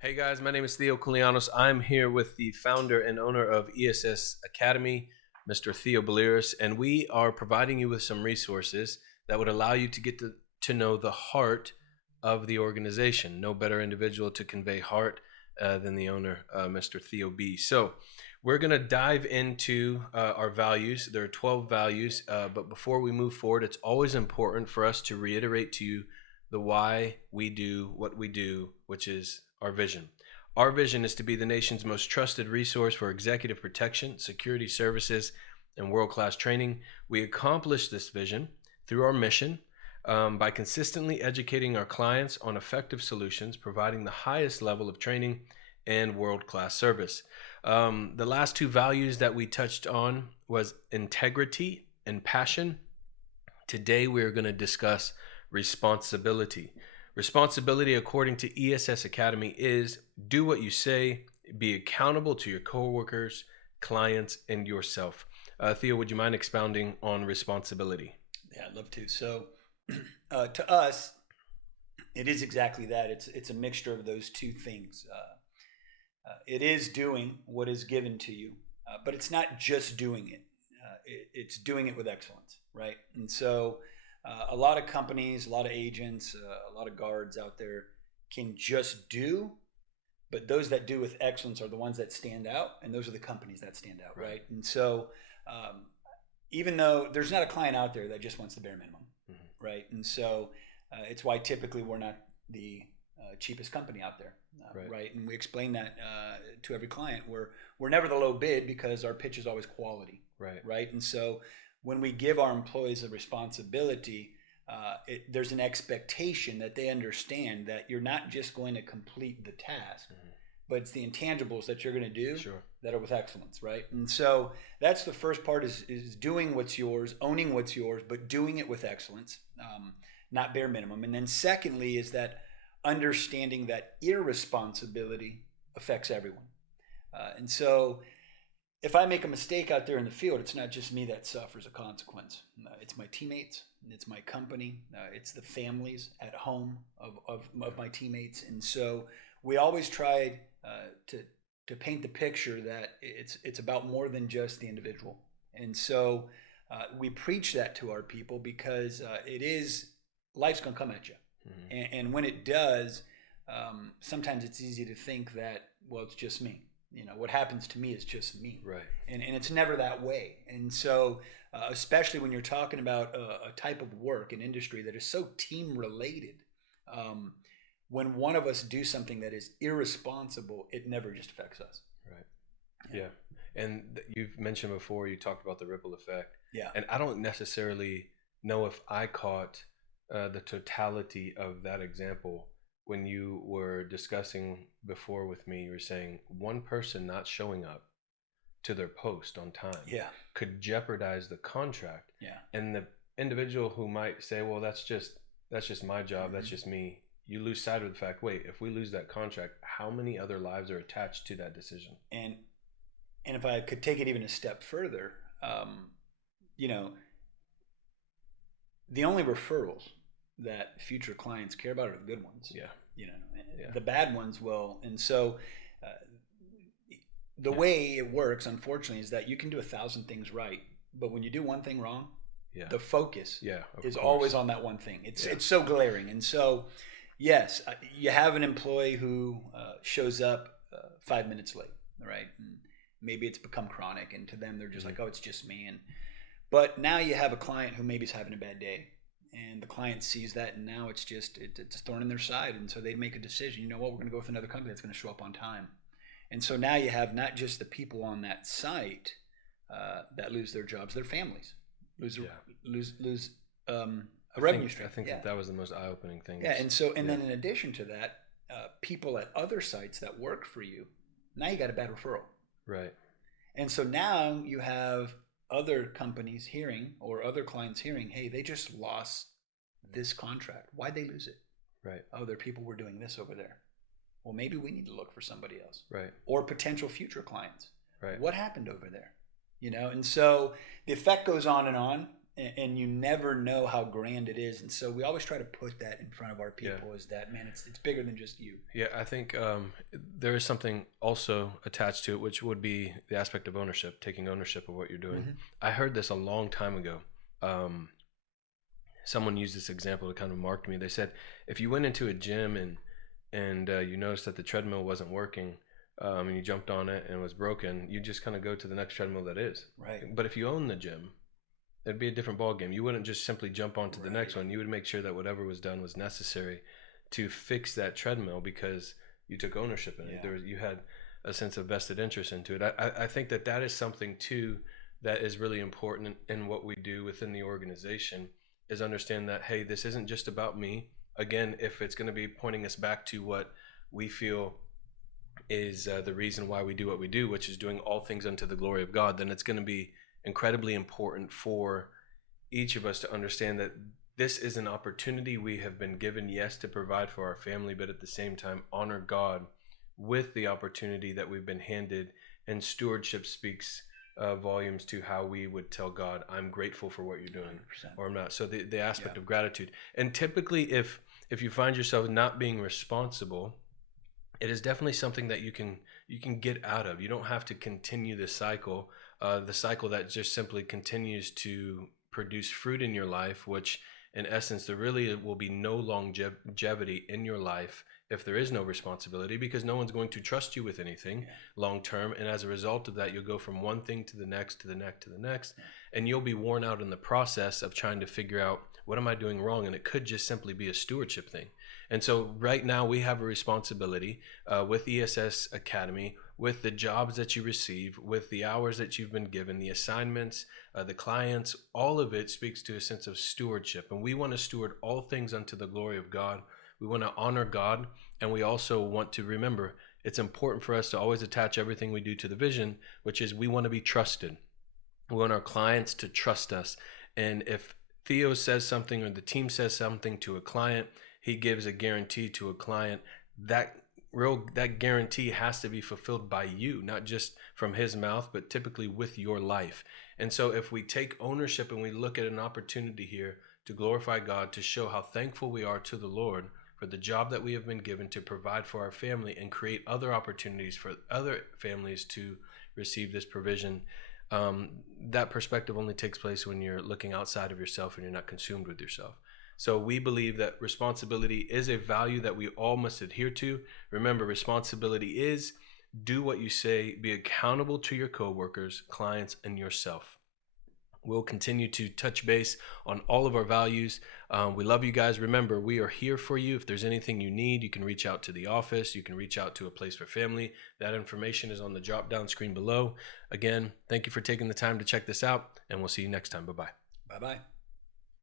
Hey guys, my name is Theo Koulianos. I'm here with the founder and owner of ESS Academy, Mr. Theo Baliris, and we are providing you with some resources that would allow you to get to know the heart of the organization. No better individual to convey heart than the owner, Mr. Theo B. So we're going to dive into our values. There are 12 values, but before we move forward, it's always important for us to reiterate to you the why we do what we do, which is our vision. Our vision is to be the nation's most trusted resource for executive protection, security services, and world-class training. We accomplish this vision through our mission by consistently educating our clients on effective solutions, providing the highest level of training and world-class service. The last two values that we touched on was integrity and passion. Today we are going to discuss responsibility. Responsibility, according to ESS Academy, is do what you say, be accountable to your coworkers, clients, and yourself. Theo, would you mind expounding on responsibility? Yeah, I'd love to. So, to us, it is exactly that. It's a mixture of those two things. It is doing what is given to you, but it's not just doing it. It's doing it with excellence, right? And so, a lot of companies, a lot of agents, a lot of guards out there can just do, but those that do with excellence are the ones that stand out, and those are the companies that stand out, right? And so, um, even though there's not a client out there that just wants the bare minimum, right? And so, it's why typically we're not the cheapest company out there, right? And we explain that to every client. We're never the low bid because our pitch is always quality, right? And so when we give our employees a responsibility, there's an expectation that they understand that you're not just going to complete the task, but it's the intangibles that you're going to do that are with excellence, right? And so that's the first part is doing what's yours, owning what's yours, but doing it with excellence, not bare minimum. And then secondly is that understanding that irresponsibility affects everyone. And so if I make a mistake out there in the field, it's not just me that suffers a consequence. It's my teammates, it's my company, it's the families at home of my teammates. And so we always try to paint the picture that it's about more than just the individual. And so we preach that to our people because it is life's gonna come at you, and when it does, sometimes it's easy to think that it's just me. What happens to me is just me, Right. And it's never that way. And so, especially when you're talking about a type of work, an industry that is so team related, when one of us do something that is irresponsible, it never just affects us. Right. Yeah. And you've mentioned before, you talked about the ripple effect. Yeah. And I don't necessarily know if I caught the totality of that example. When you were discussing before with me, you were saying one person not showing up to their post on time could jeopardize the contract. Yeah. And the individual who might say, well, that's just my job, that's just me. You lose sight of the fact, wait, if we lose that contract, how many other lives are attached to that decision? And if I could take it even a step further, the only referrals that future clients care about are the good ones. Yeah. The bad ones will. And so the way it works, unfortunately, is that you can do 1,000 things right, but when you do one thing wrong, the focus is always on that one thing. It's so glaring. And so, yes, you have an employee who shows up 5 minutes late, right? And maybe it's become chronic, and to them, they're just like, oh, it's just me. But now you have a client who maybe is having a bad day, and the client sees that, and now it's a thorn in their side. And so they make a decision, you know what, we're going to go with another company that's going to show up on time. And so now you have not just the people on that site that lose their jobs, their families lose a revenue stream. I think that was the most eye-opening thing. Yeah, and then in addition to that, people at other sites that work for you, now you got a bad referral. Right. And so now you have other companies hearing, or other clients hearing, hey, they just lost this contract. Why'd they lose it? Right. Oh, there are people were doing this over there. Well, maybe we need to look for somebody else. Right. Or potential future clients. Right. What happened over there? And so the effect goes on, and you never know how grand it is. And so we always try to put that in front of our people, is that, man, it's bigger than just you. Yeah, I think there is something also attached to it, which would be the aspect of ownership, taking ownership of what you're doing. I heard this a long time ago. Someone used this example that kind of marked me. They said, if you went into a gym and you noticed that the treadmill wasn't working, and you jumped on it and it was broken, you just kind of go to the next treadmill that is. Right. But if you own the gym, it'd be a different ball game. You wouldn't just simply jump onto the next one. You would make sure that whatever was done was necessary to fix that treadmill because you took ownership in it. You had a sense of vested interest into it. I think that is something too that is really important in what we do within the organization, is understand that, hey, this isn't just about me. Again, if it's going to be pointing us back to what we feel is the reason why we do what we do, which is doing all things unto the glory of God, then it's going to be incredibly important for each of us to understand that this is an opportunity we have been given, yes, to provide for our family, but at the same time honor God with the opportunity that we've been handed. And stewardship speaks volumes to how we would tell God, I'm grateful for what you're doing, 100%. or I'm not. So the aspect of gratitude. And typically if you find yourself not being responsible, it is definitely something that you can get out of. You don't have to continue the cycle that just simply continues to produce fruit in your life, which in essence, there really will be no longevity in your life if there is no responsibility, because no one's going to trust you with anything long term. And as a result of that, you'll go from one thing to the next, to the next, to the next, and you'll be worn out in the process of trying to figure out, what am I doing wrong? And it could just simply be a stewardship thing. And so right now we have a responsibility with ESS Academy, with the jobs that you receive, with the hours that you've been given, the assignments, the clients, all of it speaks to a sense of stewardship. And we want to steward all things unto the glory of God. We want to honor God. And we also want to remember, it's important for us to always attach everything we do to the vision, which is we want to be trusted. We want our clients to trust us. And if Theo says something or the team says something to a client, he gives a guarantee to a client, that guarantee has to be fulfilled by you, not just from his mouth, but typically with your life. And so if we take ownership and we look at an opportunity here to glorify God, to show how thankful we are to the Lord for the job that we have been given to provide for our family and create other opportunities for other families to receive this provision, that perspective only takes place when you're looking outside of yourself and you're not consumed with yourself. So we believe that responsibility is a value that we all must adhere to. Remember, responsibility is do what you say, be accountable to your coworkers, clients, and yourself. We'll continue to touch base on all of our values. We love you guys. Remember, we are here for you. If there's anything you need, you can reach out to the office. You can reach out to a place for family. That information is on the drop-down screen below. Again, thank you for taking the time to check this out, and we'll see you next time. Bye-bye. Bye-bye.